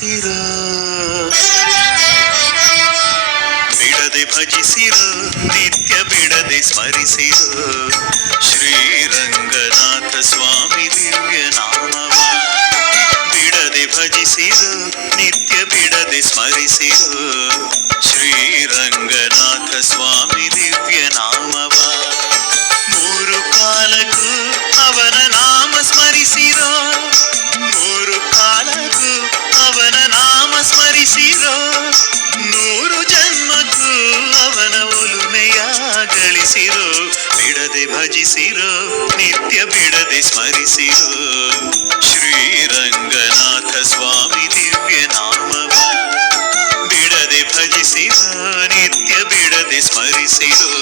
ಸ್ಮರಿಸಿರೋ, ಬಿಡದೆ ಭಜಿಸಿರೋ, ನಿತ್ಯ ಬಿಡದೆ ಸ್ಮರಿಸಿರೋ ಶ್ರೀರಂಗನಾಥ ಸ್ವಾಮಿ ದಿವ್ಯ ನಾಮವ. ಬಿಡದೆ ಭಜಿಸಿರೋ, ನಿತ್ಯ ಬಿಡದೆ ಸ್ಮರಿಸಿರೋ ಶ್ರೀರಂಗನಾಥ ಸ್ವಾಮಿ ದಿವ್ಯ ನಾಮವ. ಮೂರು ಕಾಲಕ್ಕೂ ಅವನ ನಾಮ ಸ್ಮರಿಸಿರೋ, ಮೂರು ಕಾಲಕ್ಕೂ ಅವನ ನಾಮ ಸ್ಮರಿಸಿರೋ, ನೂರು ಜನ್ಮಕ್ಕೂ ಅವನ ಒಲುಮೆಯ ಗಳಿಸಿರೋ. ಬಿಡದೆ ಭಜಿಸಿರೋ, ನಿತ್ಯ ಬಿಡದೆ ಸ್ಮರಿಸಿರೋ ಶ್ರೀರಂಗನಾಥ ಸ್ವಾಮಿ ದಿವ್ಯ ನಾಮವ. ಬಿಡದೆ ಭಜಿಸಿರೋ, ನಿತ್ಯ ಬಿಡದೆ ಸ್ಮರಿಸಿರೋ.